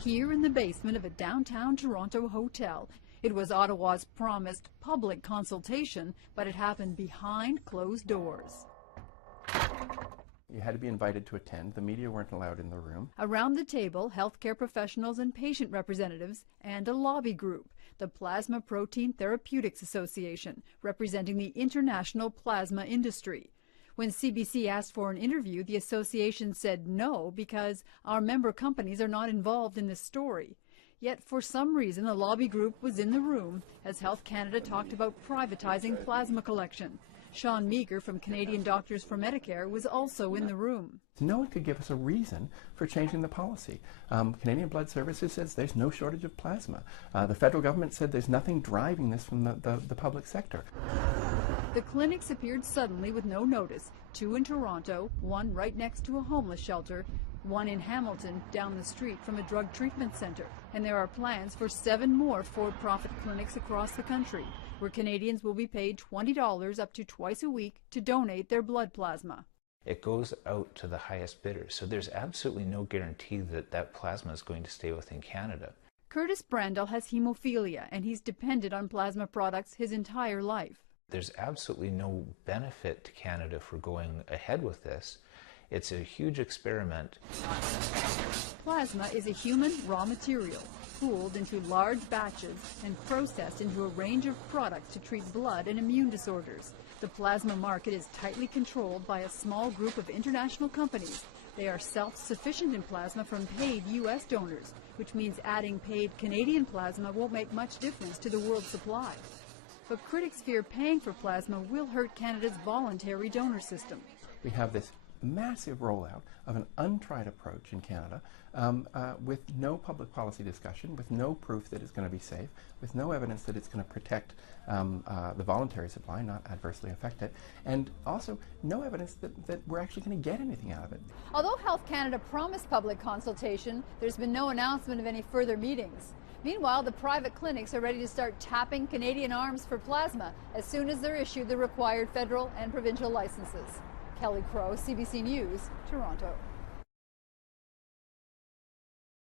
here in the basement of a downtown Toronto hotel. It was Ottawa's promised public consultation, but it happened behind closed doors. You had to be invited to attend. The media weren't allowed in the room. Around the table, healthcare professionals and patient representatives, and a lobby group, the Plasma Protein Therapeutics Association, representing the international plasma industry. When CBC asked for an interview, the association said no because our member companies are not involved in this story. Yet for some reason, the lobby group was in the room as Health Canada talked about privatizing plasma collection. Sean Meager from Canadian Doctors for Medicare was also in the room. No one could give us a reason for changing the policy. Canadian Blood Services says there's no shortage of plasma. The federal government said there's nothing driving this from the public sector. The clinics appeared suddenly with no notice. 2 in Toronto, 1 right next to a homeless shelter, 1 in Hamilton down the street from a drug treatment center. And there are plans for 7 more for-profit clinics across the country, where Canadians will be paid $20 up to twice a week to donate their blood plasma. It goes out to the highest bidder, so there's absolutely no guarantee that that plasma is going to stay within Canada. Curtis Brandel has hemophilia, and he's depended on plasma products his entire life. There's absolutely no benefit to Canada for going ahead with this. It's a huge experiment. Plasma is a human raw material, pooled into large batches and processed into a range of products to treat blood and immune disorders. The plasma market is tightly controlled by a small group of international companies. They are self-sufficient in plasma from paid U.S. donors, which means adding paid Canadian plasma won't make much difference to the world supply. But critics fear paying for plasma will hurt Canada's voluntary donor system. We have this massive rollout of an untried approach in Canada with no public policy discussion, with no proof that it's going to be safe, with no evidence that it's going to protect the voluntary supply, not adversely affect it, and also no evidence that we're actually going to get anything out of it. Although Health Canada promised public consultation, there's been no announcement of any further meetings. Meanwhile, the private clinics are ready to start tapping Canadian arms for plasma as soon as they're issued the required federal and provincial licenses. Kelly Crow, CBC News, Toronto.